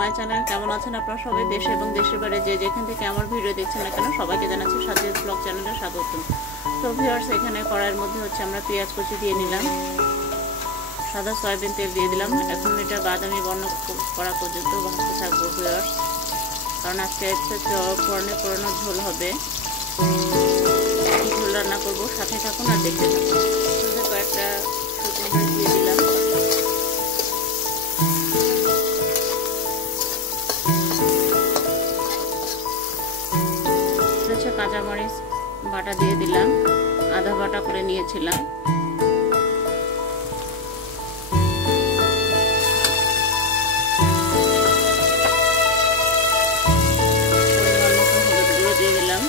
My channel. কেমন আছেন আপনারা সবাই? দেশে এবং দেশের বাইরে যে যেখান থেকে আমার ভিডিও দেখছেন না কেন সবাইকে জানাচ্ছি সাজিদ ব্লগ চ্যানেলে স্বাগত। তো ভিউয়ার্স, এখানে কড়াইয়ের মধ্যে হচ্ছে আমরা পেঁয়াজ কুচি দিয়ে নিলাম, সাদা সয়াবিন তেল দিয়ে দিলাম। এখন এটা বাদামি বর্ণ করা পর্যন্ত ভাজতে থাকবো ভিউয়ার্স, কারণ আজকে একটা পুরানো ঝোল হবে। ঝোল রান্না করবো, সাথে থাকুন আর দেখতে থাকুন। কয়েকটা শুকনো মরিচ দিয়ে দিলাম, কাঁচামরিচ বাটা দিয়ে দিলাম, আধা বাটা করে নিয়েছিলাম। হলুদ গুঁড়ো দিয়ে দিলাম,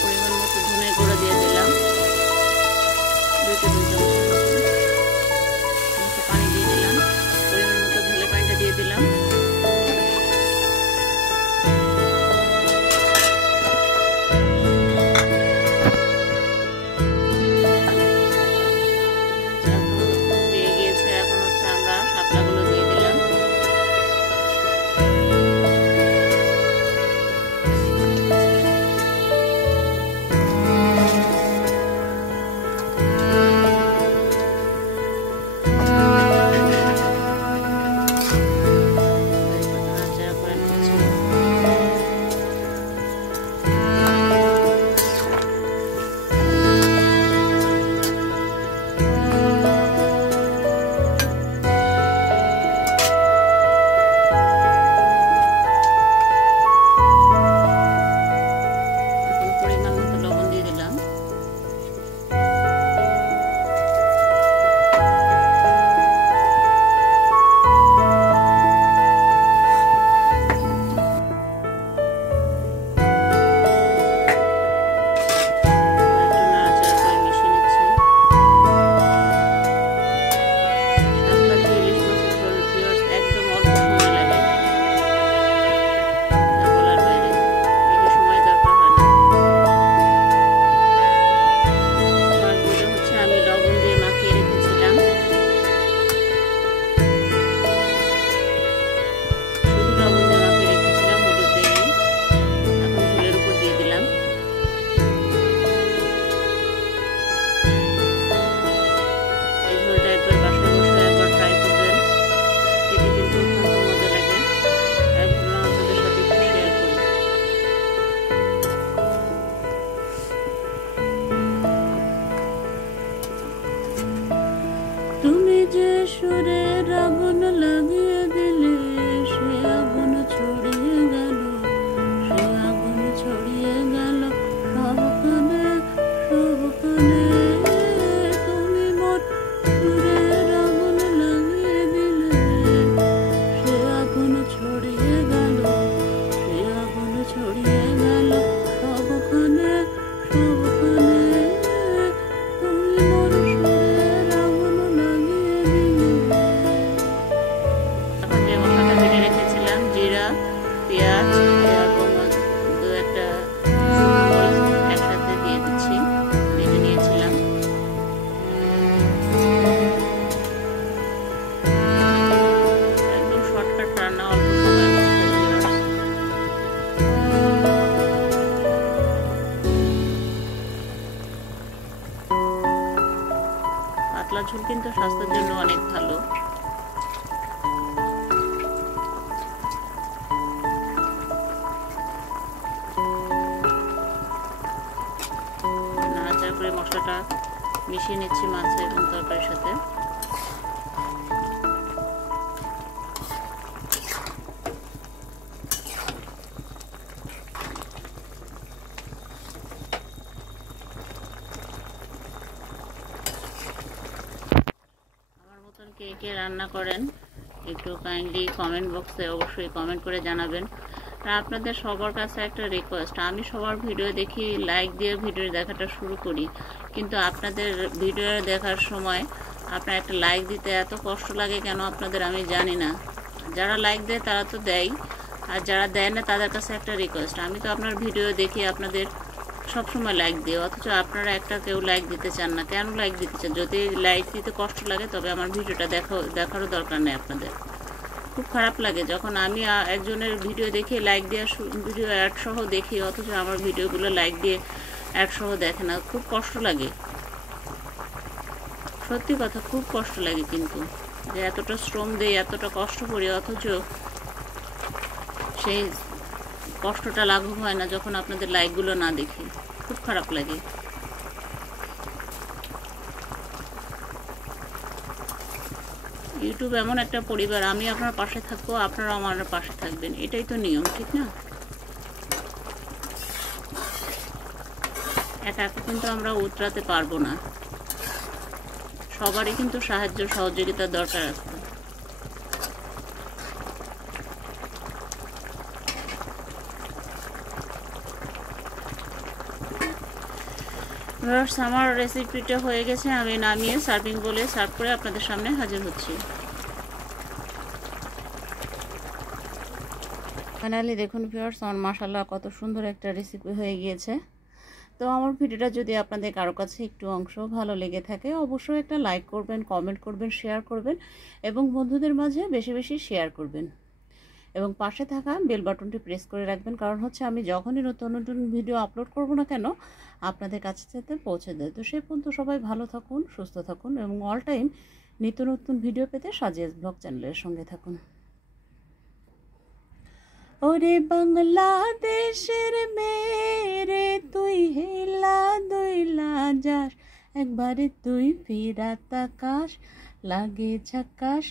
পরিমাণ মতো ধনে গুঁড়ো দিয়ে দিলাম, 2 টেবিল চামচ পানি দিয়ে দিলাম, পরিমাণ মতো ঝোলে পানিটা দিয়ে দিলাম। তুমি যে সুরের আগুন লাগিয়ে দিলে, সে আগুন ছড়িয়ে গেল, সে আগুন ছড়িয়ে গেল সবখানে সবখানে। তুমি মোর সুরের আগুন লাগিয়ে দিলে, সে আগুন ছড়িয়ে গেল, সে আগুন ছড়িয়ে গেল সবখানে সবখানে। তুমি মোর সুরের আগুন লাগিয়ে দিলে। যে মশলাটা বেটে রেখেছিলাম, জিরা, পেঁয়াজ এবং 2-1টা মরিচ একসাথে দিয়ে দিচ্ছি, বেটে নিয়েছিলাম। একদম শর্টকাট রান্না, অল্প সময়ের মধ্যে। পাতলা ঝোল কিন্তু স্বাস্থ্যের জন্য অনেক ভালো। নাড়াচাড়া করে মশলাটা মিশিয়ে নিচ্ছি মাছ এবং তরকারির সাথে। কে কে রান্না করেন একটু কাইন্ডলি কমেন্ট বক্সে অবশ্যই কমেন্ট করে জানাবেন। আর আপনাদের সবার কাছে একটা রিকোয়েস্ট, আমি সবার ভিডিও দেখি, লাইক দিয়ে ভিডিও দেখাটা শুরু করি, কিন্তু আপনাদের ভিডিও দেখার সময় আপনার একটা লাইক দিতে এত কষ্ট লাগে কেন আপনাদের আমি জানি না। যারা লাইক দেয় তারা তো দেয়, আর যারা দেয় না তাদের কাছে একটা রিকোয়েস্ট, আমি তো আপনার ভিডিও দেখি, আপনাদের সবসময় লাইক দিই, অথচ আপনারা একটা কেউ লাইক দিতে চান না। কেন লাইক দিতে চান? যদি লাইক দিতে কষ্ট লাগে তবে আমার ভিডিওটা দেখারও দরকার নেই আপনাদের। খুব খারাপ লাগে যখন আমি একজনের ভিডিও দেখে লাইক দেওয়া ভিডিও অ্যাড সহ দেখি, অথচ আমার ভিডিওগুলো লাইক দিয়ে অ্যাড সহ দেখে না। খুব কষ্ট লাগে, সত্যি কথা, খুব কষ্ট লাগে। কিন্তু যে এতটা শ্রম দেই, এতটা কষ্ট করি, অথচ সেই কষ্টটা লাঘব হয় না যখন আপনাদের লাইকগুলো না দেখি। খুব খারাপ লাগে। ইউটিউব এমন একটা পরিবার, আমি আপনার পাশে থাকবো, আপনারা আমার পাশে থাকবেন, এটাই তো নিয়ম, ঠিক না? একা একা কিন্তু আমরা উতরাতে পারবো না, সবারই কিন্তু সাহায্য সহযোগিতার দরকার আছে। আমার রেসিপিটা হয়ে গেছে, আমি নামিয়ে সার্ভিং বলে সার্ভ করে আপনাদের সামনে হাজির হচ্ছি। ফাইনালি দেখুন ভিউয়ার্স, আমার মাশাআল্লাহ কত সুন্দর একটা রেসিপি হয়ে গিয়েছে। তো আমার ভিডিওটা যদি আপনাদের কারো কাছে একটু অংশ ভালো লেগে থাকে, অবশ্যই একটা লাইক করবেন, কমেন্ট করবেন, শেয়ার করবেন এবং বন্ধুদের মাঝে বেশি বেশি শেয়ার করবেন এবং পাশে থাকা বেল বাটনটি প্রেস করে রাখবেন, কারণ হচ্ছে আমি যখনই নতুন নতুন ভিডিও আপলোড করব না কেন আপনাদের কাছে যাতে পৌঁছে দেয়। তো সে পর্যন্ত সবাই ভালো থাকুন, সুস্থ থাকুন এবং অল টাইম নিত্য নতুন ভিডিও পেতে সাজিয়াস ব্লগ চ্যানেলের সঙ্গে থাকুন। ওরে বাংলাদেশের মেরে তুই হেলা দইলা যাস, একবারে তুই ফিরাত আকাশ লাগে ঝাকাশ,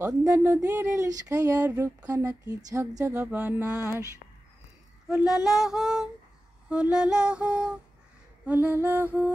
পদ্মা নদীর ইলিশ খাইয়া রূপখানা কি ঝকঝকা বানাস। ও লালা হো, ও লালা হো, ও লালা হো।